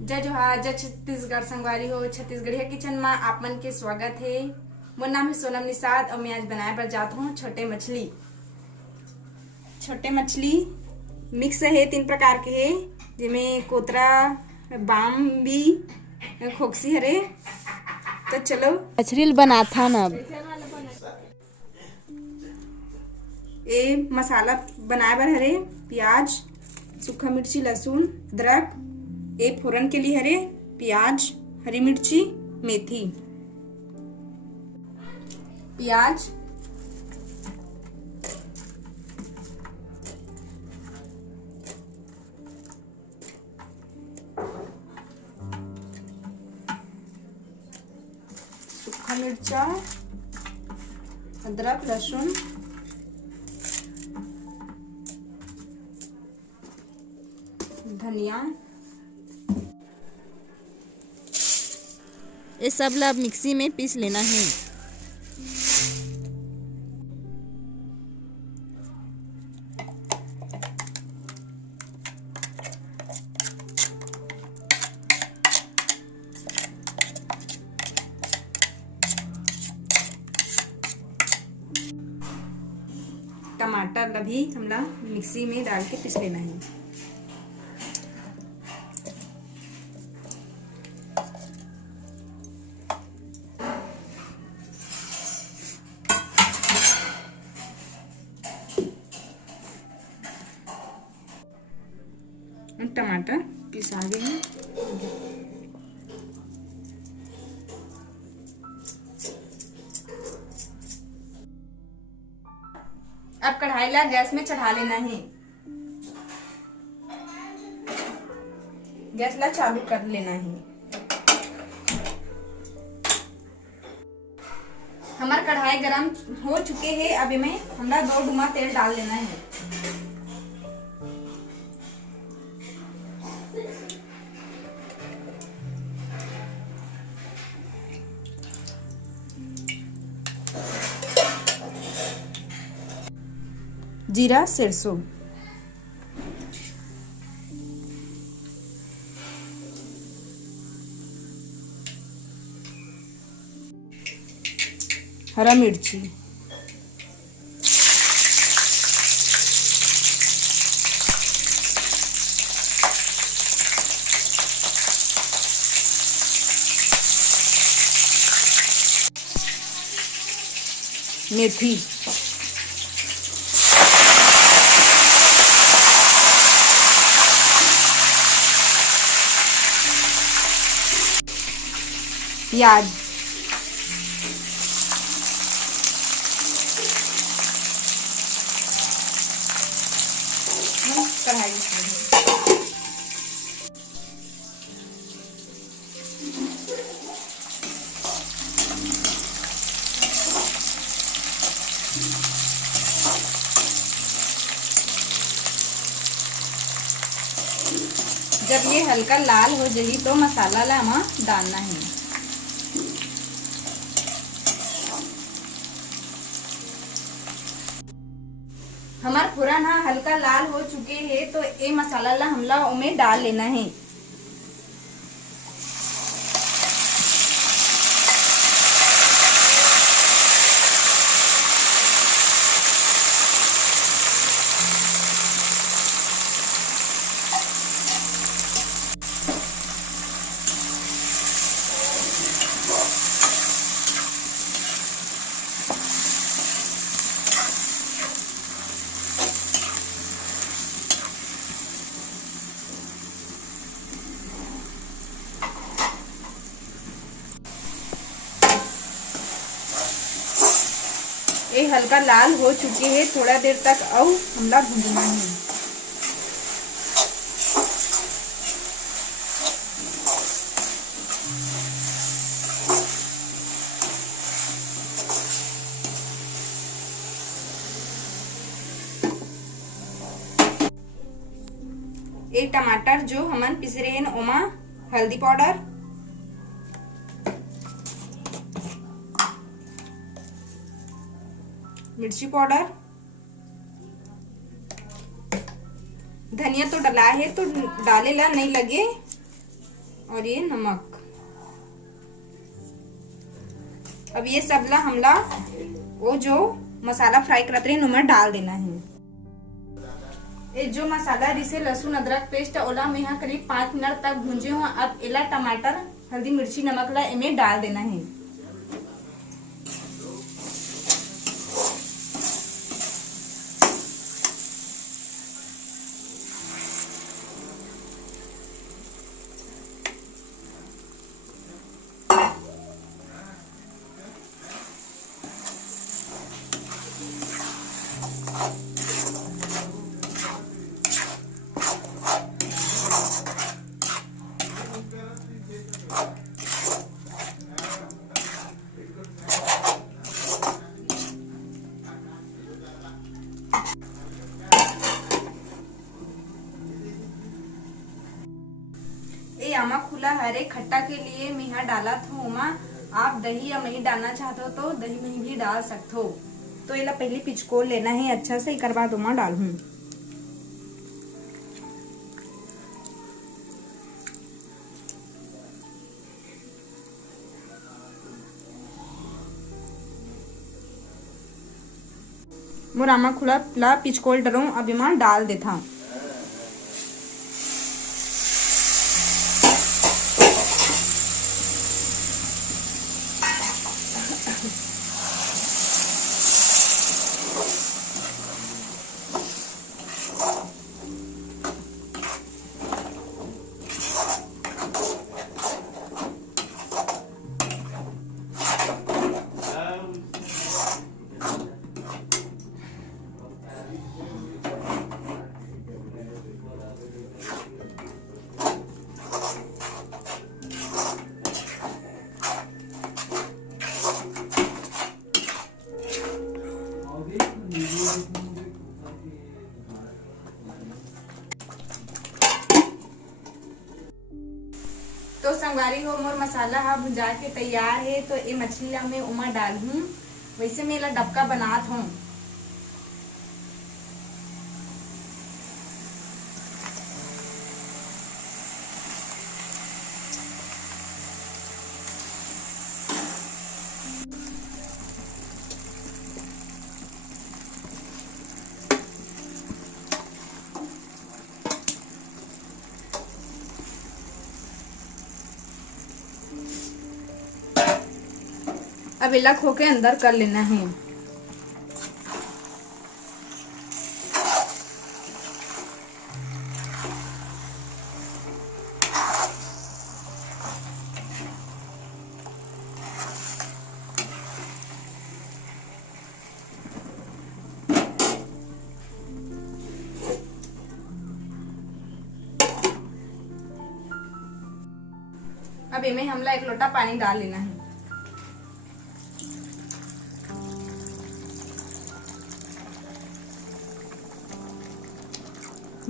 जय जोहार, जय छत्तीसगढ़ संगवारी हो। छत्तीसगढ़िया किचन में आप मन के स्वागत है। मोर नाम है सोनम निषाद और मैं आज बनाए बर जात हूँ छोटे मछली। छोटे मछली मिक्स है, 3 प्रकार के है, जिसमें कोतरा, बाम भी, खोक्सी हरे। तो चलो मछली बनाथा न। ये मसाला बनाए बर हरे प्याज, सूखा मिर्ची, लहसुन, अदरक। ये फोरन के लिए हरे प्याज, हरी मिर्ची, मेथी। प्याज, सूखा मिर्चा, अदरक, लहसुन, धनिया। ये सब ला मिक्सी में पीस लेना है। टमाटर ला भी हमला मिक्सी में डाल के पीस लेना है। टमाटर पिसा गए हैं। अब कढ़ाई ला गैस में चढ़ा लेना है। गैस ला चालू कर लेना है। हमार कढ़ाई गरम हो चुके हैं। अब इसमें हमरा 2 डुमा तेल डाल लेना है। जीरा, सरसों, हरा मिर्ची, मेथी, प्याज, कढ़ाई जब ये हल्का लाल हो जाएगी तो मसाला ला हमें डालना है। हमार फोरन हल्का लाल हो चुके हैं तो ये मसाला ला हमला उमें डाल लेना है। ये हल्का लाल हो चुके हैं। थोड़ा देर तक और हमला भूनना है। ये टमाटर जो हमन पिस रहे हैं ओमा हल्दी पाउडर, मिर्ची पाउडर, धनिया तो डला है तो डाले ला नहीं लगे और ये नमक। अब ये सबला हमला वो जो मसाला फ्राई करते रहे उनमें डाल देना है। ये जो मसाला जिसे लहसुन अदरक पेस्ट ओला में यहाँ करीब 5 मिनट तक भूंजे हो। अब एला टमाटर हल्दी मिर्ची नमक ला इमे डाल देना है। ये आमा खुला हरे खट्टा के लिए मैं यहाँ डाला था उमा। आप दही या मही डालना चाहते हो तो दही मही भी डाल सकते हो। तो ये पहले पिचकोल लेना है अच्छा से, एक बाद उमा डालूं। मोर आमा खुला ला पिचकोल डरो अब इमा डाल देता हूँ। तो संगवारी हो मोर मसाला हा भुंजा के तैयार है। तो ये मछली ला मैं उमा डालूं। वैसे मैं ला डबका बनात हूँ। अब इला खो के अंदर कर लेना है। अब इमे हमला 1 लोटा पानी डाल लेना है।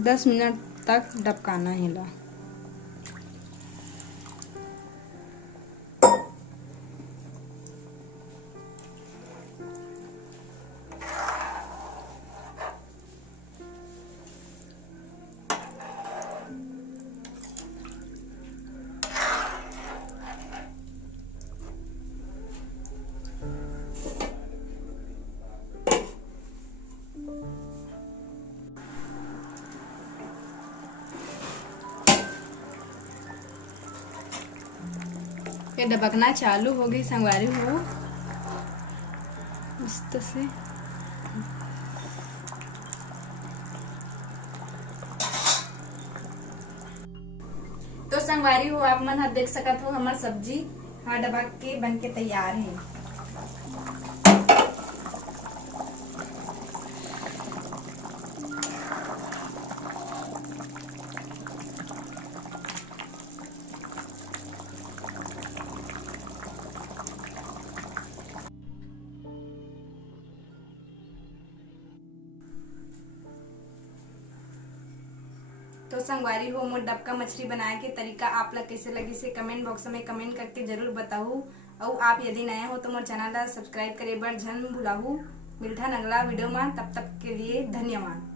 दस मिनट तक डबकाना है ला। ये डबकना चालू हो गई संगवारी हो मस्त से। तो संगवारी हो आप मन देख सकत हो हमार सब्जी हाँ डबक के बन के तैयार है। तो संगवारी हो मोर डबका मछली बनाए के तरीका आप लोग कैसे लगी से कमेंट बॉक्स में कमेंट करके जरूर बताऊ। और आप यदि नए हो तो मोर चैनल ला सब्सक्राइब करे बर झन भुलाहू। मिलथा अगला वीडियो में, तब तक के लिए धन्यवाद।